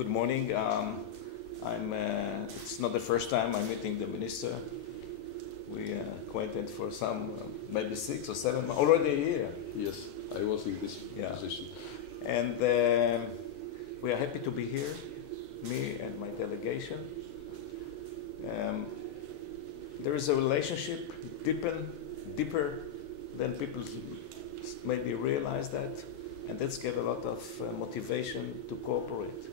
Good morning. It's not the first time I'm meeting the minister. We are acquainted for some, maybe 6 or 7 months, already a year. Yes, I was in this position. And we are happy to be here, me and my delegation. There is a relationship deeper than people maybe realize that, and that's give a lot of motivation to cooperate.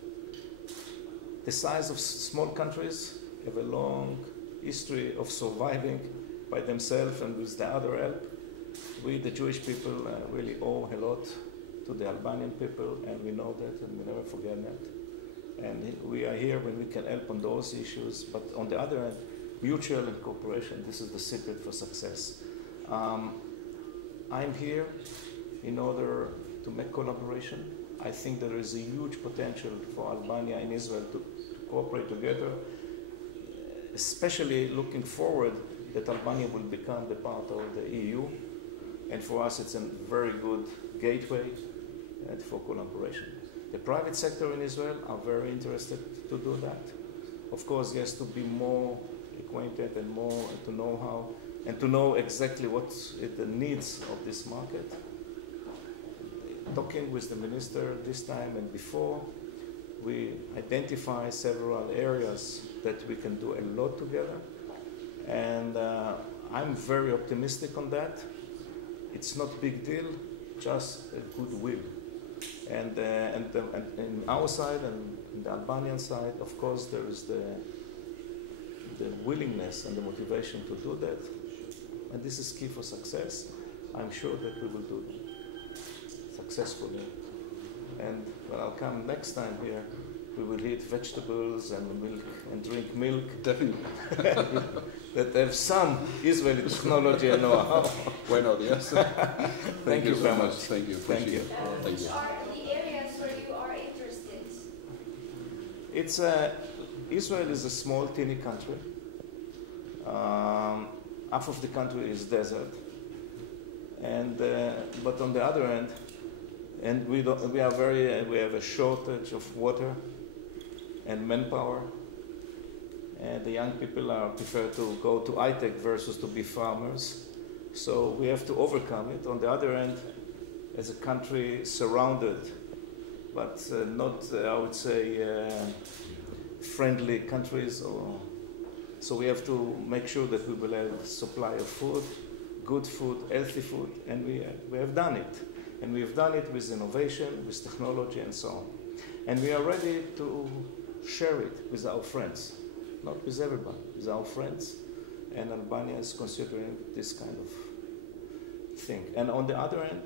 The size of small countries have a long history of surviving by themselves and with the other help. We, the Jewish people, really owe a lot to the Albanian people, and we know that, and we never forget that. And we are here when we can help on those issues, but on the other hand, mutual and cooperation, this is the secret for success. I'm here in order to make collaboration. I think there is a huge potential for Albania and Israel to cooperate together, especially looking forward that Albania will become the part of the EU. And for us, it's a very good gateway for collaboration. The private sector in Israel are very interested to do that. Of course, he has to be more acquainted and more to know how, and to know exactly what the needs of this market. Talking with the minister this time and before, we identify several areas that we can do a lot together. And I'm very optimistic on that. It's not a big deal, just a goodwill. And in our side and in the Albanian side, of course, there is the willingness and the motivation to do that. And this is key for success. I'm sure that we will do successfully. And when I'll come next time here, we will eat vegetables and milk and drink milk. Definitely. That have some Israeli technology and know-how. Why not, yes. Thank you so very much. Thank you. Thank you. Thank you. Which are the areas where you are interested? It's Israel is a small, teeny country. Half of the country is desert, and but on the other hand, and we have a shortage of water and manpower, and the young people prefer to go to high-tech versus to be farmers. So we have to overcome it. On the other hand, as a country surrounded, but not, I would say, friendly countries. So we have to make sure that we will have supply of food, good food, healthy food, and we have done it. And we have done it with innovation, with technology, and so on. And we are ready to share it with our friends, not with everybody, with our friends. And Albania is considering this kind of thing. And on the other hand,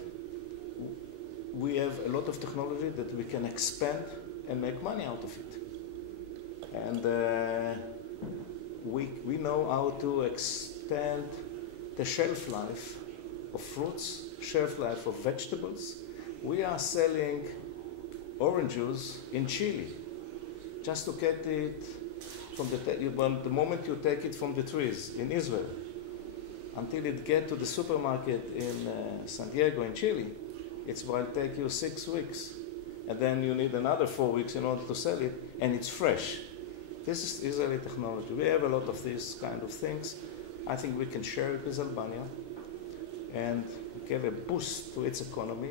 we have a lot of technology that we can expand and make money out of it. And we know how to extend the shelf life of fruits, shelf life of vegetables. We are selling orange juice in Chile, just to get it from the moment you take it from the trees in Israel, until it gets to the supermarket in San Diego in Chile, it will take you 6 weeks. And then you need another 4 weeks in order to sell it, and it's fresh. This is Israeli technology. We have a lot of these kind of things. I think we can share it with Albania and give a boost to its economy.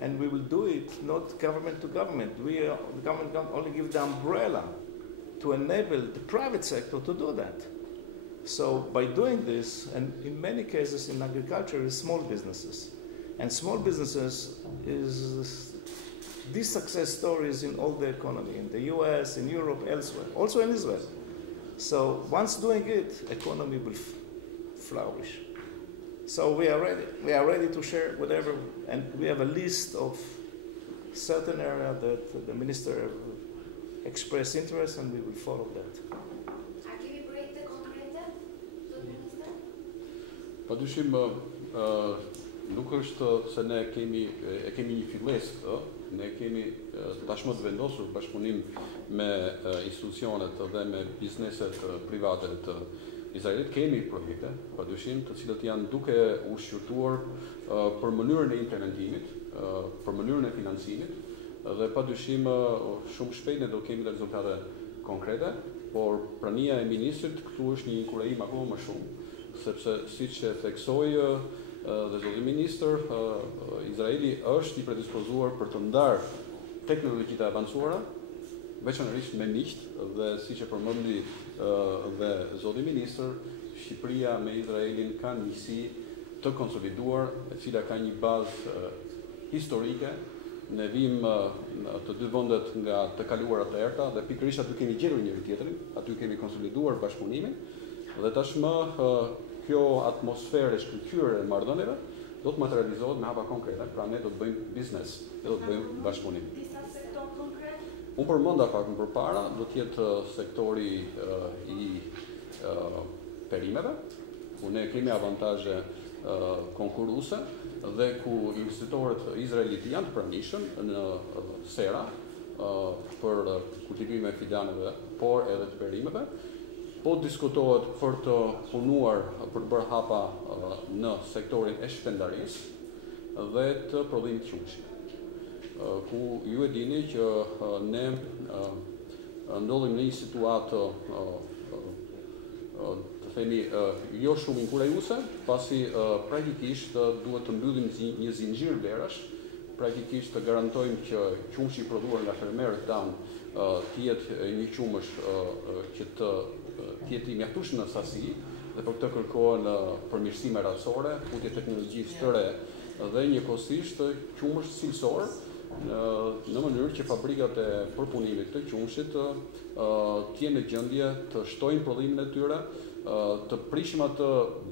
And we will do it not government to government. The government can only give the umbrella to enable the private sector to do that. So by doing this, and in many cases in agriculture, is small businesses. And small businesses is these success stories in all the economy, in the US, in Europe, elsewhere, also in Israel. So once doing it, economy will flourish. So we are ready to share whatever, and we have a list of certain areas that the minister expressed interest, and we will follow that. Can we break the konkrete to the minister? Padyshim nuk është se ne kemi një fillesë, ne kemi tashmë të vendosur bashkëpunim me institucionet dhe me bizneset private të Izraelit. Kemi projekte, padyshim, të cilët janë duke u shqyrtuar për mënyrën e implementimit, për mënyrën e financimit, dhe padyshim shumë shpejt ne do kemi dhe rezultate konkrete, por prania e ministrit këtu është një inkurajim akoma më shumë, sepse siç e theksoi dhe zoti ministër, Izraeli është i predispozuar për të ndarë teknologjitë e avancuara, veçanërisht me miqt, dhe siç e përmendi dhe zoti ministër, Shqipëria me Izraelin kanë njësi të konsoliduar, e cila ka një bazë historike. Ne vim të dy vendet nga të kaluarat të errta dhe pikërisht aty kemi gjetur njëri tjetrin, aty kemi konsoliduar bashkëpunimin dhe tashmë kjo atmosferë e shkëlqyer e marrëdhënieve do të materializohet me hapa konkrete, pra ne do të bëjmë biznes, do të bëjmë bashkëpunim. Disa sektor konkret? Unë përmenda pak më përpara, do të jetë sektori i perimeve, ku ne kemi avantazhe konkurruese dhe ku investitorët izraelit janë të pranishëm në sera për kultivimin e fidaneve, por edhe të perimeve. Po diskutohet për të punuar për të bërë hapa në sektorin e shpendarisë dhe të prodhimit të qumshit. Ku ju e dini që ne ndodhim në një situatë të themi jo shumë inkurajuese, pasi praktikisht duhet të mbyllim një zinxhir vlerash, praktikisht të garantojmë që qumshi i prodhuar nga fermerët tanë të jetë një qumësh që të jetë i mjaftueshëm në sasi, dhe për këtë kërkohen përmirësime rasore, futje teknologjisë të re dhe njëkohësisht qumësh cilësor, në mënyrë që fabrikat e përpunimit të qumshit të jenë në gjendje të shtojnë prodhimin e tyre, të prishim atë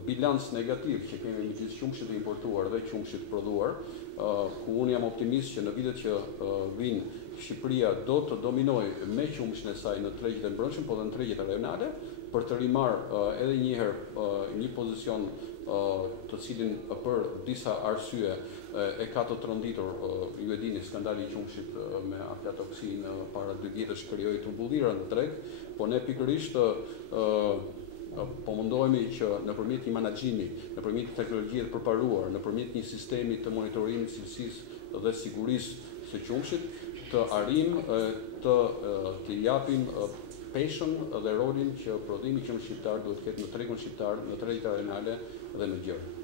bilans negativ që kemi midis qumshit të importuar dhe qumshit të prodhuar, ku unë jam optimist që në vitet që vinë Shqipëria do të dominojë me qumshin e saj në tregjet e mbrëmshme, po dhe në tregjet rajonale, për të rimarrë edhe një herë një pozicion të cilin për disa arsye e ka të tronditur, ju e dini, skandali i qumshit me aflatoksin para 2 vjetësh krijoi turbullira në treg, po ne pikërisht po mundohemi që nëpërmjet një menaxhimi, nëpërmjet teknologjisë të përparuar, nëpërmjet një sistemi të monitorimit cilësisë dhe sigurisë së qumshit, të arrim të japim peshën dhe rolin që prodhimi qumshit shqiptar duhet të ketë në tregun shqiptar, në tregjet rajonale dhe në gjërë.